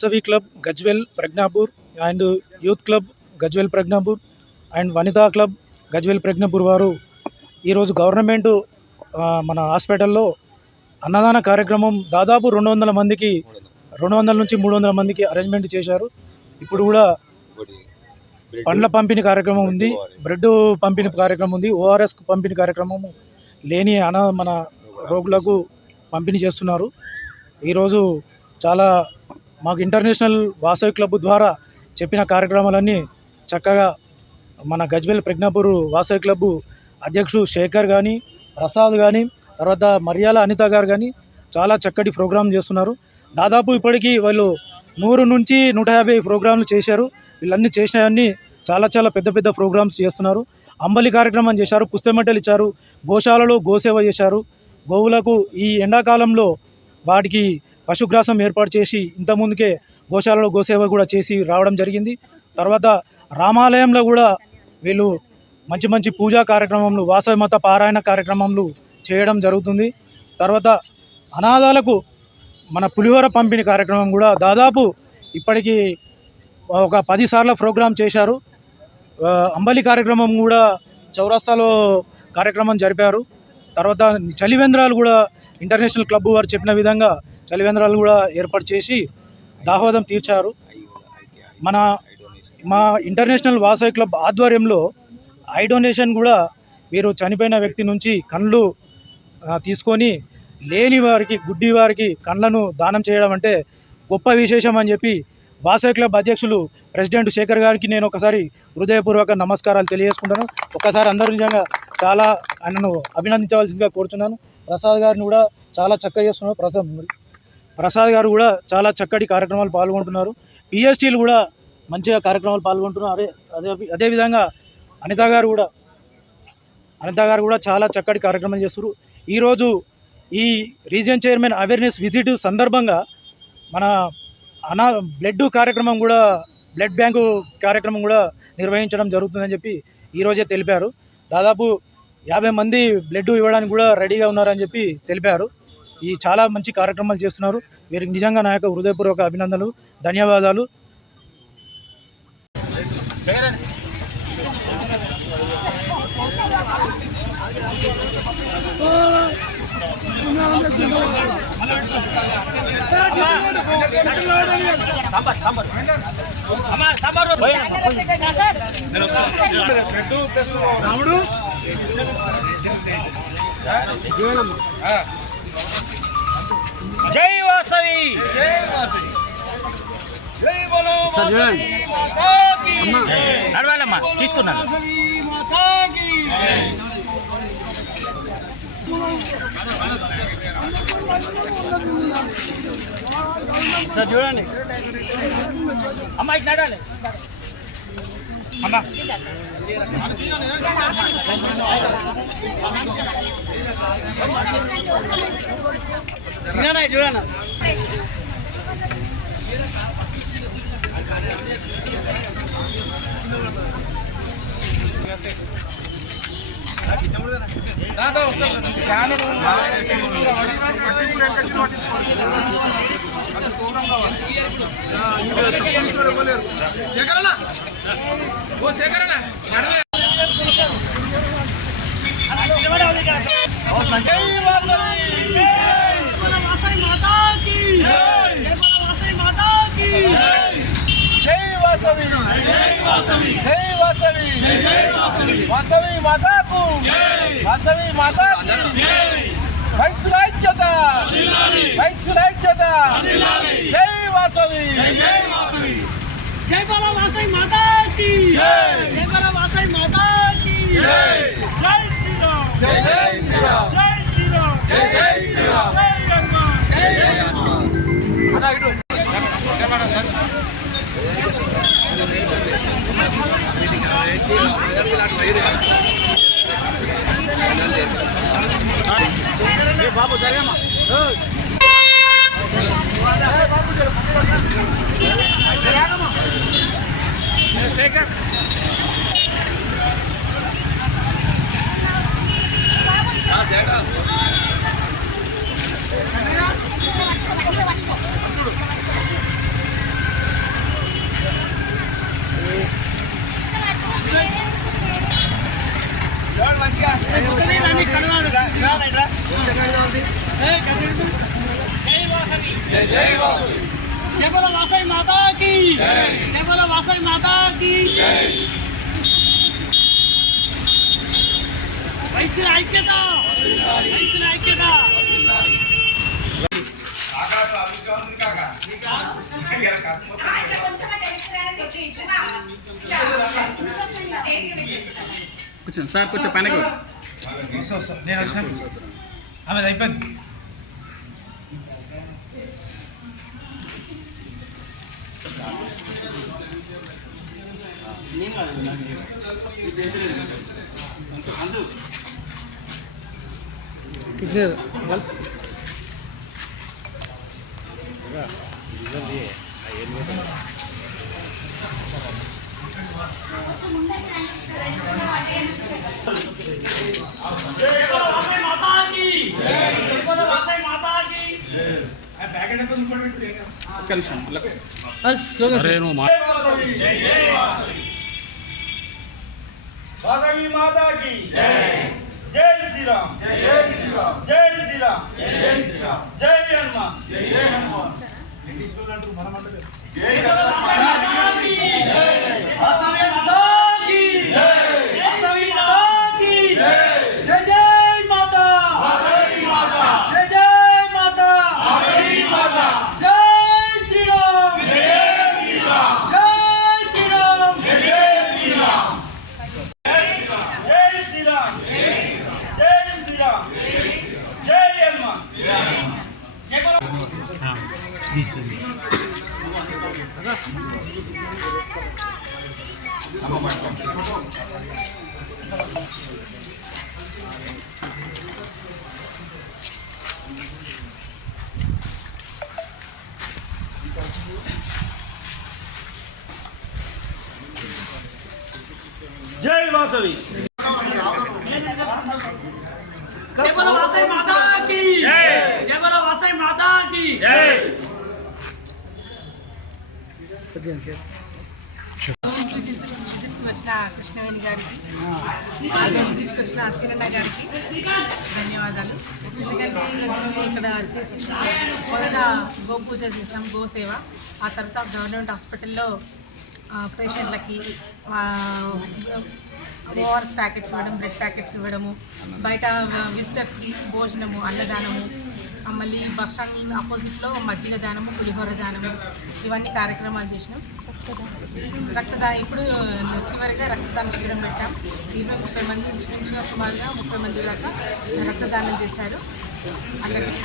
Vasavi club Gajwel Pragnapur and youth club Gajwel Pragnapur and Vanitha club Gajwel Pragnapur వారు ఈరోజు government మన హాస్పిటల్లో అన్నదాన కార్యక్రమం దాదాపు 200 మందికి 200 నుంచి 300 మందికి అరేంజ్మెంట్ చేశారు. ఇప్పుడు కూడా పండ్ల పంపిణీ కార్యక్రమం ఉంది, బ్రెడ్ పంపిణీ కార్యక్రమం ఉంది, ఓఆర్ఎస్ పంపిణీ కార్యక్రమం లేని మన రోగులకు పంపిణీ చేస్తున్నారు. ఈరోజు చాలా మాకు ఇంటర్నేషనల్ వాసవి క్లబ్ ద్వారా చెప్పిన కార్యక్రమాలన్నీ చక్కగా మన గజ్వెల్ ప్రజ్ఞాపూర్ వాసవి క్లబ్ అధ్యక్షుడు శేఖర్ కానీ, ప్రసాద్ కానీ, తర్వాత మరియాల అనిత గారు కానీ చాలా చక్కటి ప్రోగ్రాం చేస్తున్నారు. దాదాపు ఇప్పటికీ వాళ్ళు 100 నుంచి 150 ప్రోగ్రాంలు చేశారు. వీళ్ళన్నీ చేసినవన్నీ చాలా చాలా పెద్ద పెద్ద ప్రోగ్రామ్స్ చేస్తున్నారు. అంబలి కార్యక్రమం చేశారు, పుస్తమెట్టలు ఇచ్చారు, గోశాలలో గోసేవ చేశారు. గోవులకు ఈ ఎండాకాలంలో వాటికి పశుగ్రాసం ఏర్పాటు చేసి ఇంతకుముందుకే గోశాలలో గోసేవ కూడా చేసి రావడం జరిగింది. తర్వాత రామాలయంలో కూడా వీళ్ళు మంచి మంచి పూజా కార్యక్రమంలో వాసవి మత పారాయణ కార్యక్రమంలో చేయడం జరుగుతుంది. తర్వాత అనాథాలకు మన పులిహోర పంపిణీ కార్యక్రమం కూడా దాదాపు ఇప్పటికీ ఒక 10 సార్లు ప్రోగ్రాం చేశారు. అంబలి కార్యక్రమం కూడా చౌరస్తాలో కార్యక్రమం జరిపారు. తర్వాత చలివేంద్రాలు కూడా ఇంటర్నేషనల్ క్లబ్ వారు చెప్పిన విధంగా చలివేంద్రాలు కూడా ఏర్పాటు చేసి దాహోదం తీర్చారు. మా ఇంటర్నేషనల్ వాసవి క్లబ్ ఆధ్వర్యంలో ఐ డొనేషన్ కూడా వీరు చనిపోయిన వ్యక్తి నుంచి కళ్ళు తీసుకొని లేని వారికి, గుడ్డి వారికి కళ్ళను దానం చేయడం అంటే గొప్ప విశేషం అని చెప్పి వాసవి క్లబ్ అధ్యక్షులు ప్రెసిడెంట్ శేఖర్ గారికి నేను ఒకసారి హృదయపూర్వక నమస్కారాలు తెలియజేసుకుంటాను. ఒకసారి అందరూ నిజంగా చాలా ఆయనను అభినందించవలసిందిగా కోరుతున్నాను. ప్రసాద్ గారిని కూడా చాలా చక్కగా చేస్తున్నారు. ప్రసాద్ గారు కూడా చాలా చక్కటి కార్యక్రమాలు పాల్గొంటున్నారు. పిఎస్టీలు కూడా మంచిగా కార్యక్రమాలు పాల్గొంటున్నారు. అదేవిధంగా అనిత గారు కూడా చాలా చక్కటి కార్యక్రమాలు చేస్తున్నారు. ఈరోజు ఈ రీజియన్ చైర్మన్ అవేర్నెస్ విజిట్ సందర్భంగా మన బ్లడ్ కార్యక్రమం కూడా, బ్లడ్ బ్యాంకు కార్యక్రమం కూడా నిర్వహించడం జరుగుతుందని చెప్పి ఈరోజే తెలిపారు. దాదాపు 50 మంది బ్లడ్ ఇవ్వడానికి కూడా రెడీగా ఉన్నారని చెప్పి తెలిపారు. ఈ చాలా మంచి కార్యక్రమాలు చేస్తున్నారు. వీరికి నిజంగా నా యొక్క హృదయపూర్వక అభినందనలు, ధన్యవాదాలు. జై వాసవి, నడవాలమ్మా తీసుకున్నాను. సార్ చూడండి అమ్మాయికి నడాలి అమ్మా. చూడన్నా వాసవి మాతాకు, వాసవి మాతాకు వైశ్యులైక్యత, వైశ్యులైక్యత. జై వాసవి, జై బల వాసవి మాతాకి, జై బల వాసవి మాతాకి. జై శ్రీరామ్, జై జై శ్రీరామ్, జై శ్రీరామ్, జై జై శ్రీరామ్, జై హనుమాన్, జై హనుమాన్. అలా ఇటు బాబు జరగమ్మా. శేఖర్ జై బోలో వాసవి మాతా కీ జై బోలో వాసవి మాతా కీ వైశ్యుల ఐక్యత వైశ్యుల ఐక్యత కూర్చోండి సార్, కొంచెం పైన నేను వచ్చిన ఆమె అయిపోయింది. ఒక్క నిమిషం. వాసవి మాతా కీ జై శ్రీరామ్ జై శ్రీరామ్ జై శ్రీరామ్ జై శ్రీరామ్ జై హనుమాన్ జై హనుమాన్ జై మాతా కీ వాసవి మాతా కీ వాసవి మాతా కీ జై జై మాతా వాసవి మాతా జై జై మాతా వాసవి మాతా జై శ్రీరామ్ జై శ్రీరామ్ జై శ్రీరామ్ జై శ్రీరామ్ జై శ్రీరామ్ జై శ్రీరామ్ జై హనుమాన్ జై బోలో జై వాసవి జై బోలో వాసవి మాతా కీ జై బోలో వాసవి మాతా కీ విజిట్కి వచ్చిన కృష్ణవేణి గారికి విజిట్కి వచ్చిన అశ్వినన్న గారికి ధన్యవాదాలు. ఎందుకంటే ఈరోజు ఇక్కడ చేసి మొదట గోపూజ చేసాం, గోసేవ. ఆ తర్వాత గవర్నమెంట్ హాస్పిటల్లో పేషెంట్లకి ఓఆర్ఎస్ ప్యాకెట్స్ ఇవ్వడం, బ్రెడ్ ప్యాకెట్స్ ఇవ్వడము, బయట విజిటర్స్కి భోజనము, అన్నదానము, మళ్ళీ బస్ స్టాండ్ ఆపోజిట్లో మజ్జిగ దానము, పులిహోర దానము, ఇవన్నీ కార్యక్రమాలు చేసినాం. రక్తదానం ఇప్పుడు చివరిగా రక్తదాన శిబిరం పెట్టాం. 20-30 మంది ఇంచుమించుగా సుమారుగా 30 మంది దాకా రక్తదానం చేశారు. అందరికీ